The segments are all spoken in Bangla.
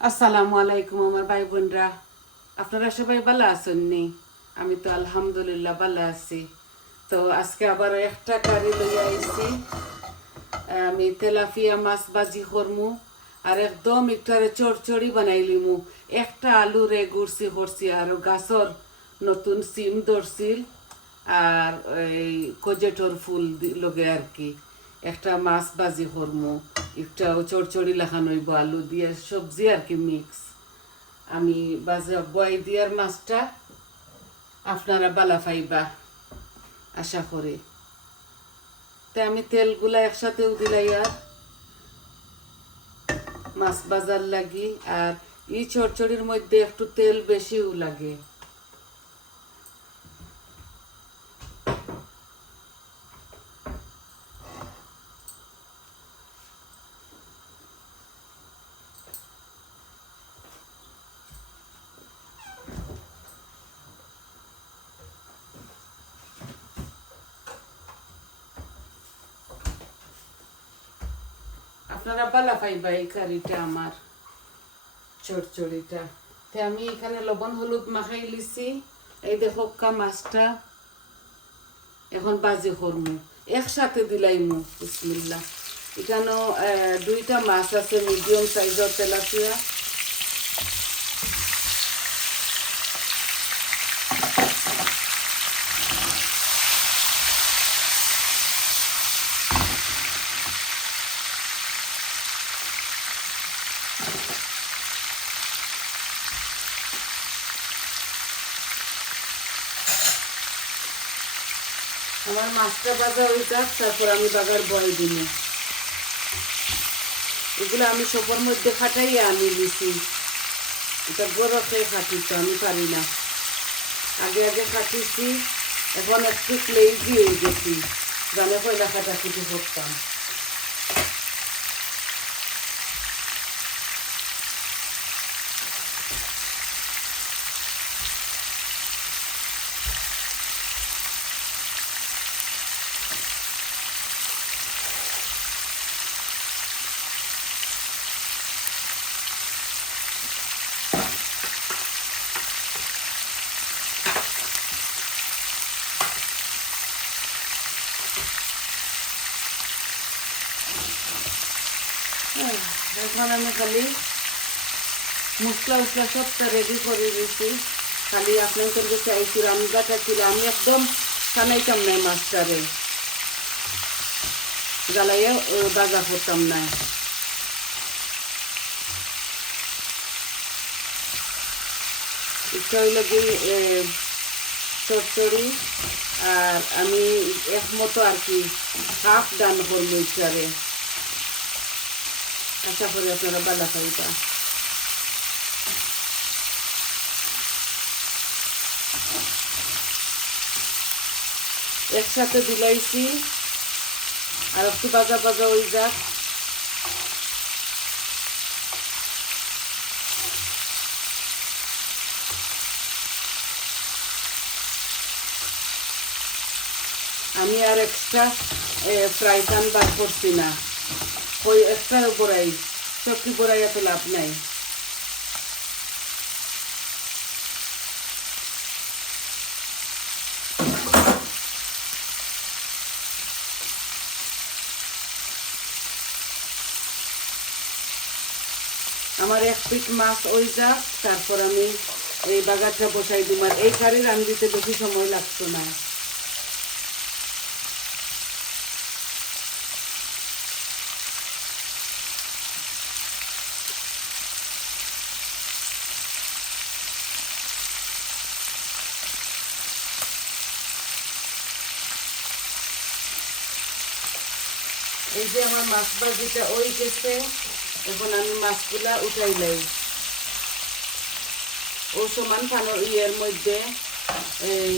আসসালামু আলাইকুম আমার ভাই বোনরা। আপনারা সবাই ভালো আছেন নি? আমি তো আলহামদুলিল্লাহ ভালো আছি। তো আজকে আবার একটা কারি লইয়া আইছি। আমি তেলাপিয়া মাছ বাজি করমু আর একদম একটারে চড়চড়ি বানাইলিমু একটা আলু রে গুড়ছি, করছি আর গাছর নতুন সিম ধরছিল আর এই কজেটর ফুল লগে আর কি। একটা মাছ বাজি করমু। একটা চড়চড়ি লাখানো হইব, আলু দিয়ে সবজি আর কি মিক্স আমি বাজা বয় দিয়ার মাছটা আপনারা বালা পাইবা আশা করি। তাই আমি তেলগুলা একসাথেও দিলাই আর মাছ বাজার লাগি, আর এই চড়চড়ির মধ্যে একটু তেল বেশিও লাগে। আপনারা বালা পাইবা এই কারিটা আমার, চড়চড়িটা। তে আমি এখানে লবণ হলুদ মাখাই লিছি। এই দেখো কা মাছটা এখন বাজি করমু একসাথে দিলাইমু বিসমিল্লা এখানেও দুইটা মাছ আছে মিডিয়াম সাইজের তেলাপিয়া। আমার মাছটা বাজা হয়ে যাক, তারপর আমি বাজার বয় দিব। এগুলো আমি সবার মধ্যে খাটাই আমি নিছি এটা গরফে খাটিতো আমি পারি না। আগে আগে খাটিছি এখন একটু ক্লেজি হয়ে গেছি জানে পয়লা কিছু করতাম। এখন আমি খালি মশলা উসলা সবটা রেডি করে দিয়েছি। খালি আপনাদের কাছে আইসি রামগাটা ছিল, আমি একদম কানাইতাম না মাছটারে। জ্বালাইয়া বাজা করতাম না এটা হইল কি চচ্চড়ি আর আমি একমতো আর কি, হাফ ডান করব ইটারে আশা করি আপনারা বালা পাইবা। একসাথে দিলাইছি, আর একটু বাজা বাজা ওই যাক। আমি আর এক্সট্রা ফ্রাই প্যান বার করছি না। ওই এক্সট্রা বড়াই চকি বড়াই এত লাভ নাই। আমার এক পিট মাছ ওই যাক তারপর আমি এই বাগারটা বসাই দিম আর এই কারি রান্ধিতে বেশি সময় লাগতো না। এই যে আমার মাছ ভাজিটা ওই গেছে, এখন আমি মাছগুলা উঠাই লাই। ও সমান পানের ইয়ের মধ্যে, এই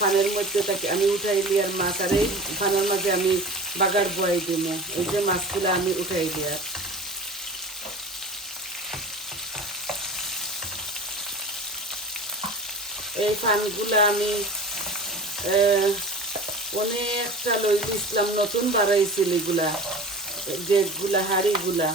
পানের মধ্যে তাকে আমি উঠাই লিয়ার মাছ, আর এই পানের মাঝে আমি বাগার বয়াই দিব। এই যে মাছগুলা আমি উঠাই লিয়ার এই পানগুলা আমি অনেকটা লই দিছিলাম নতুন বাড়াইছিল এগুলা, যেগুলা, হাড়িগুলা।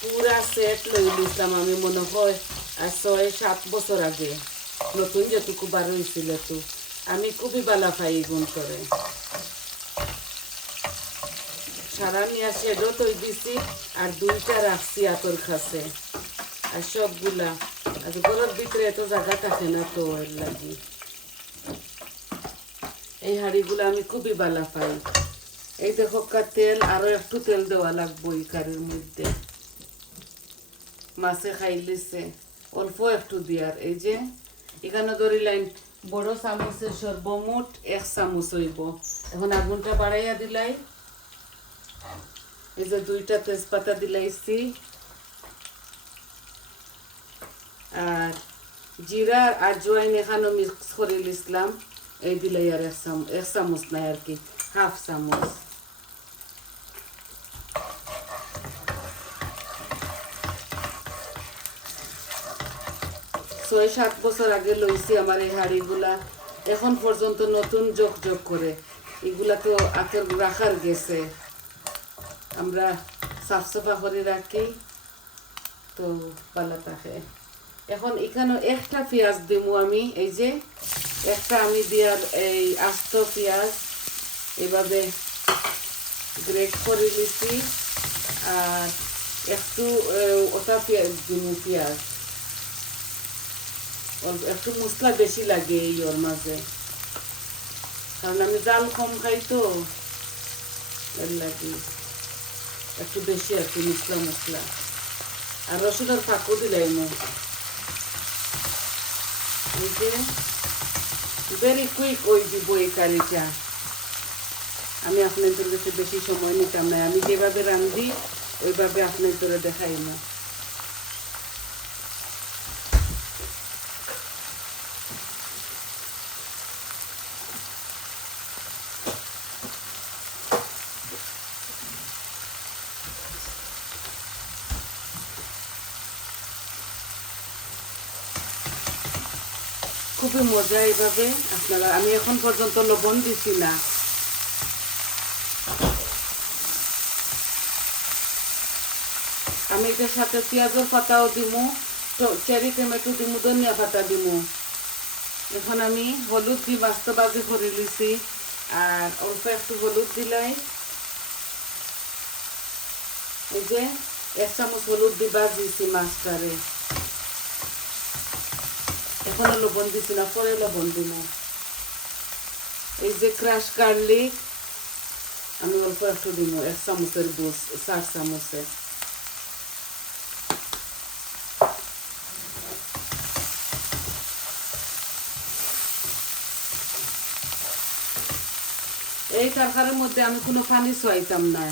পুরা সেট লই দিছিলাম আমি মনে হয় আর ছয়, সাত বছর আগে। নতুন যেটুকু বার হয়েছিল তো আমি খুবই বালা পাই গুণ করে। সারা নিয়ে শেডও তৈ দিছি, আর দুইটা রাখছি আতর খাসে আর সবগুলা আর ঘরের ভিতরে এত জায়গা থাকে না তো, এর লাগি। এই হাঁড়িগুলো আমি খুবই বালা পাই। এই দেখো তেল, আরও একটু তেল দেওয়া লাগবো এই কারির মধ্যে। মাছে খাইলিছে অল্প একটু দিয়ার। এই যে, এখানে ধরি লাইন, বড় চামচের সর্বমোট এক চামচ হইব। এখন আগুনটা বাড়াইয়া দিলাই। এই যে দুইটা তেজপাতা দিলাইছি। আর জিরা আর জোয়াইন এখানে মিক্স করে লিসলাম এই দিলাই আর এক চামচ এক চামচ ছয় সাত বছর আগে লইছি আমার এই হাড়িগুলা। এখন পর্যন্ত নতুন যোগ যোগ করে। এগুলা তো আতের রাখার গেছে। আমরা সাফ সাফা করে রাখি। তো পালা থাকে এখন এখানে একটা পেঁয়াজ দিমু আমি, এই যে। একটা আমি দিয়ার এই আস্ত পেঁয়াজ এভাবে গ্রেট করে দিছি আর একটু ওটা পেঁয়াজ পেঁয়াজ। একটু মশলা বেশি লাগে এই ওর মাঝে। কারণ আমি জাল কম খাই তো, এর লাগে। একটু বেশি কি, মশলা মশলা। আর রসুনের ফাঁকও দিলাই মো এই যে ভেরি কুইক ওই দিব এই কারিটা আমি আপনাদের কাছে বেশি সময় নিতাম না। আমি যেভাবে রান্ধি, ওইভাবে আপনাদের দেখাই না খুবই মজা এইভাবে। আপনারা, আমি এখন পর্যন্ত লবণ দিছি না। আমি এটার সাথে পেঁয়াজের পাতাও দিমু চেরি, টমেটো দিমু, ধনিয়া পাতা দিমু। এখন আমি হলুদ দি মাছটা বাজি করে লিছি আর অল্প একটু হলুদ দিলাই। এই যে এক চামচ হলুদ দি বাজিছি মাছটারে। এখনও লবণ দিছি না, পরে লবণ দিব এই যে ক্রাশ গার্লিক আমি অল্প একটু দিব এক চামচের বুস চার চামচের এই তরকারির মধ্যে আমি কোনো পানি সোয়াইতাম না।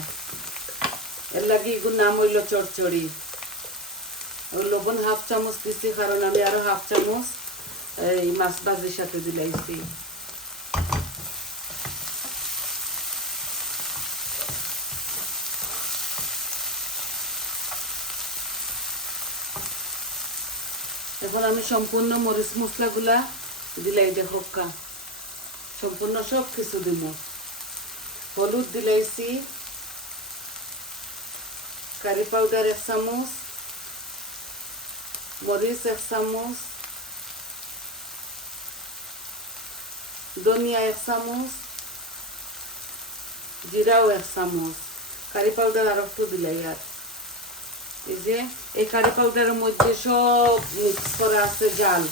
এর লাগে এগুলো নাম হইল চড়চড়ি। লবণ হাফ চামচ দিচ্ছি কারণ আমি আরও হাফ চামচ এই মাছ ভাজির সাথে দিলাইছি এখন আমি সম্পূর্ণ মরিচ মশলাগুলা দিলাই দেখো কা সম্পূর্ণ সব কিছু দিব হলুদ দিলাইছি কারি পাউডার এক চামচ মরিচ এক চামচ ধনিয়া এক চামচ জিরাও এক চামচ কারি পাউডার আর একটু দিলাই আর এই যে এই কারি পাউডারের মধ্যে সব মিক্স করা আছে জাল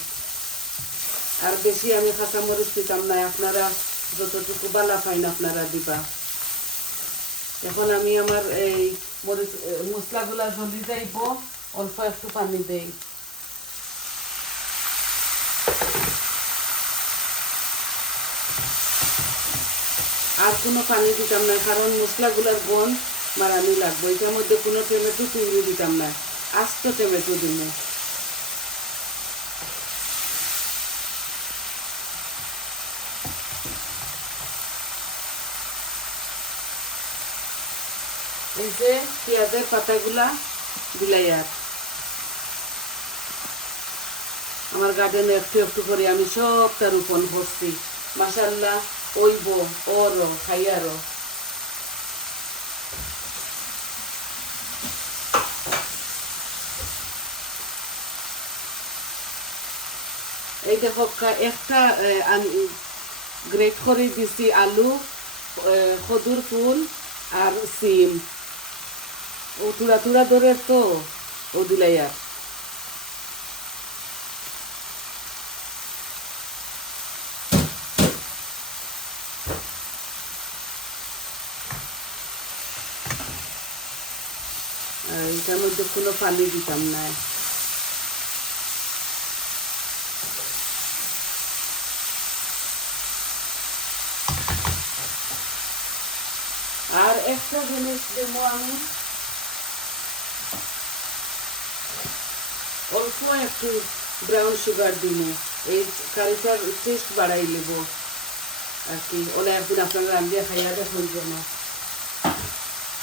আর বেশি আমি কাঁচা মরিচ দিতাম না আপনারা যতটুকু বালা পাইন আপনারা দিবা এখন আমি আমার এই মরিচ মশলাগুলা জ্বলি যাইব অল্প একটু পানি দেই আর কোনো পানি দিতাম না, কারণ মশলাগুলার গন মারানি লাগবে। এটার মধ্যে কোনো টমেটো পিউরি দিতাম না। আস্ত টমেটো দিব। এই যে পেঁয়াজের পাতাগুলা দিলাই আমার গার্ডেনে একটু একটু করে আমি সবটা রোপণ করছি। মাসাল্লাহ oibo, oro, hayaro. এই দেখো একটা গ্রেট করে দিছি আলু খদুর ফুল আর সিম ও তুরা তুরা ধরে তো ও দিলাই আর এটার মধ্যে কোনো পানি দিতাম না। আর একটা জিনিস দেবো আমি। অল্প একটু ব্রাউন সুগার দিব। এই কারিটার টেস্ট বাড়াই নেব। আর কি ওলা একদিন আপনারা রান্ধিয়া খাইয়া দেখুন জন্য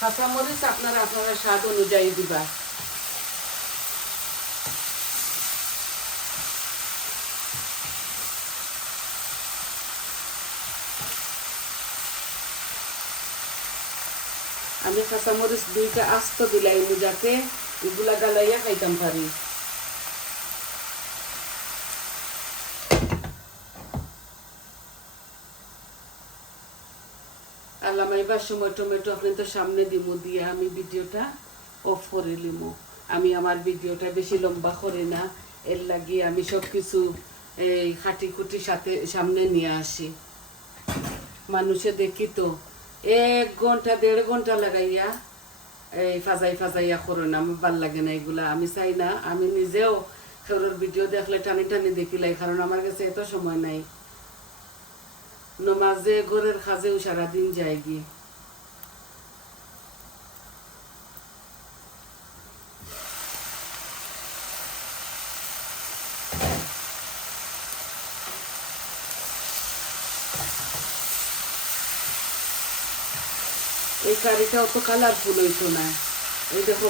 কাঁচামরিচ আপনারা আপনারা স্বাদ অনুযায়ী দিবা। আমি কাঁচামরিচ দুইটা আস্ত দিলাই যাতে এগুলা গালাইয়া খাইতাম পারি। আল্লাহ সময় টমেটো আপনি তো সামনে দিমু, দিয়ে আমি ভিডিওটা অফ করে লিমু। আমি আমার ভিডিওটা বেশি লম্বা করি না, এর লাগিয়ে আমি সব কিছু এই খাটি খুটি সাথে, সামনে নিয়ে আসি। মানুষে দেখি তো, এক ঘণ্টা, দেড় ঘণ্টা লাগাইয়া এই ফাজাই ফাজাইয়া করো না, আমার ভালো লাগে না এগুলা। আমি চাই না, আমি নিজেও খেউরের ভিডিও দেখলে টানি টানি দেখিলাই কারণ আমার কাছে এত সময় নাই। নমাজে ঘরের কাজেও সারাদিন যায় গিয়ে এই কারিটা অত কালারফুল হইতো না এই দেখো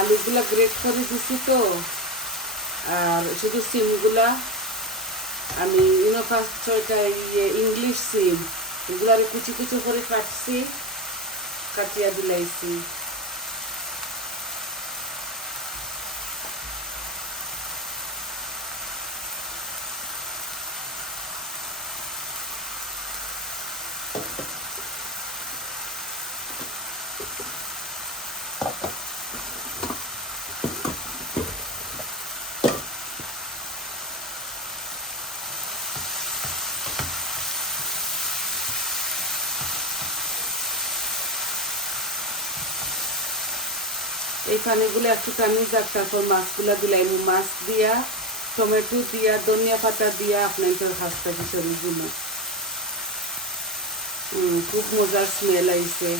আলুগুলা গ্রেট করে দিছি তো আর শুধু সিমগুলা আমি ইনো ছয়টা ইয়ে ইংলিশ সিম এগুলারে কুচি কুচি করে কাটছি কাটিয়া দিলাইছি। এই পানিগুলো একটু টানি যাক, তারপর মাছগুলা দিলাই মাছ দিয়া, টমেটো দিয়া, ধনিয়া পাতা দিয়া আপনার হাঁসটা খিচুড়ি দিল খুব মজার স্মেল আইছে।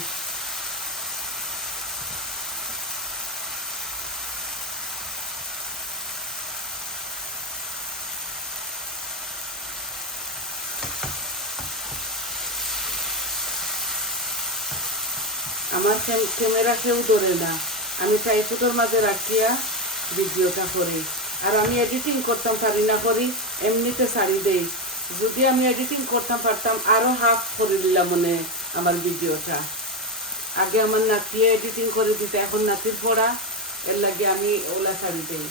আমার ক্যামেরা কেউ ধরে না। আমি ট্রাইপুটোর মাঝে রাখিয়া ভিডিওটা করি। আর আমি এডিটিং করতাম পারি না করি, এমনিতে সারি দেই। যদি আমি এডিটিং করতাম পারতাম আরও হাফ করে দিলাম মনে আমার ভিডিওটা। আগে আমার নাতিয়ে এডিটিং করে দিতে, এখন নাতির পড়া, এর লাগে আমি ওলা শাড়ি দেই।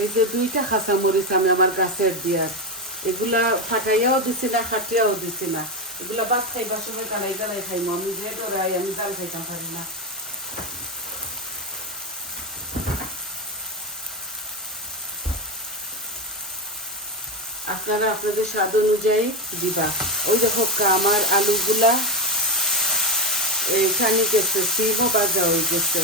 এই যে দুইটা খাসা মরিচ আমি আমার গাছের দিয়ার এগুলা ফাটাইয়াও দিছি না, খাটিয়াও দিছি না। এগুলা বাদ খাইবার সময় গালাই গালাই খাইমো, আমি যে ডরাই, আমি জাল খাইতাম পারি না। আপনারা আপনাদের স্বাদ অনুযায়ী দিবা। ওই দেখো আমার আলুগুলা এইখানে গেছে, সিমও বাজা হয়ে গেছে।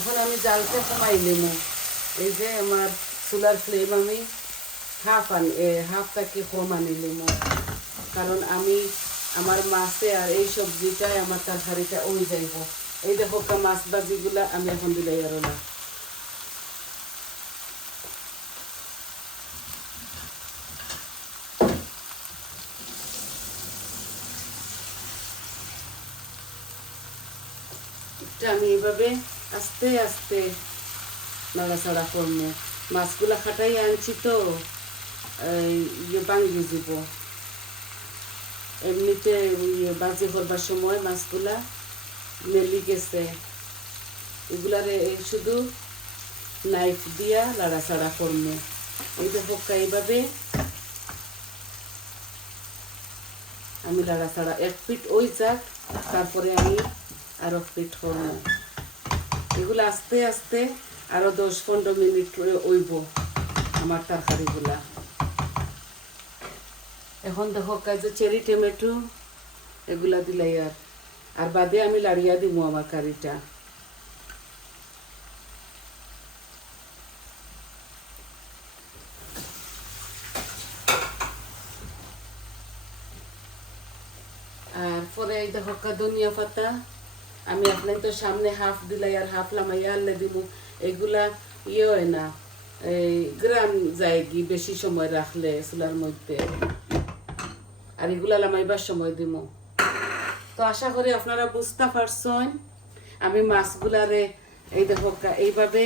এখন আমি জালটা কমাই নেব। এই যে আমার চুলার ফ্লেম আমি হাফ আনি হাফটাকে কম আনি নেব। কারণ আমি, আমার মাছে আর এই সবজিটাই আমার তরকারিটা ওই যাইব। এই দেখো মাছ ভাজিগুলা আমি এখন দিলাই আর না আমি এইভাবে আস্তে আস্তে নাড়াচাড়া করব। মাছগুলা খাটাই আনছি তো ইয়ে ভাঙ্গি দিব। এমনিতে ইয়ে বাজি করবার সময় মাছগুলা মেলি গেছে। এগুলারে শুধু নাইফ দিয়া লাড়াচাড়া করব। এই দেখো এইভাবে আমি লাড়াচাড়া এক পিঠ ওই যাক, তারপরে আমি আরও পিঠ করব। এগুলো আস্তে আস্তে আরও দশ পনেরো মিনিট করে ওইব আমার তরকারিগুলা। এখন দেখো কাজে চেরি, টমেটো, এগুলা দিলাই আর। আর বাদে আমি লাড়িয়া দিব আমার কারিটা। আর পরে এই দেখো ধনিয়া পাতা। আমি আপনার তো সামনে হাফ দিলাই আর হাফ লামাইয়া আনলে দিব এগুলা ইয়ে হয় না। এই গ্রাম যায় কি বেশি সময় রাখলে চুলার মধ্যে। আর এগুলা লামাইবার সময় দিব তো আশা করি আপনারা বুঝতে পারছেন। আমি মাছগুলারে এই দেখো এইভাবে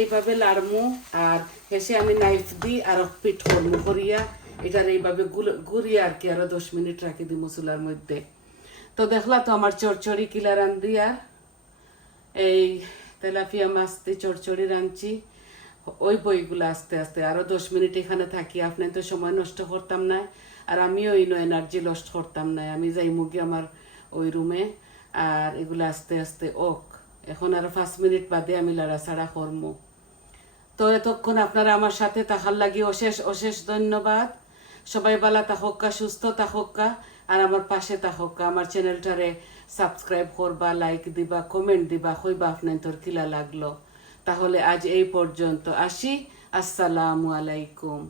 এইভাবে লাড়মু আর হেসে আমি নাইফ দিই আর পিঠ করমু করিয়া। এটার এইভাবে গুড়িয়ে আর কি আরও দশ মিনিট রাখি দিমু চুলার মধ্যে। তো দেখলা তো আমার চরচড়ি কিলা রান্ধি আর এই তেলাপিয়া মাছ দিয়ে চরচড়ি রাঁধছি। ওই বইগুলো আস্তে আস্তে আরও দশ মিনিট এখানে থাকি। আপনি তো সময় নষ্ট করতাম না আর আমিও ওই এনার্জি লস্ট করতাম না। আমি যাই মুগি আমার ওই রুমে আর এগুলো আস্তে আস্তে ওক। এখন আর পাঁচ মিনিট বাদে আমি লাড়াছাড়া করব তো এতক্ষণ আপনারা আমার সাথে তাহার লাগি অশেষ অশেষ ধন্যবাদ। সবাই বালা তাহক্কা সুস্থ তাহক্কা আর আমার পাশে তাহক্কা আমার চ্যানেলটারে সাবস্ক্রাইব করবা লাইক দিবা কমেন্ট দিবা কইবা আপনার তোর কিলা লাগল। তাহলে আজ এই পর্যন্ত আসি। আসসালামু আলাইকুম।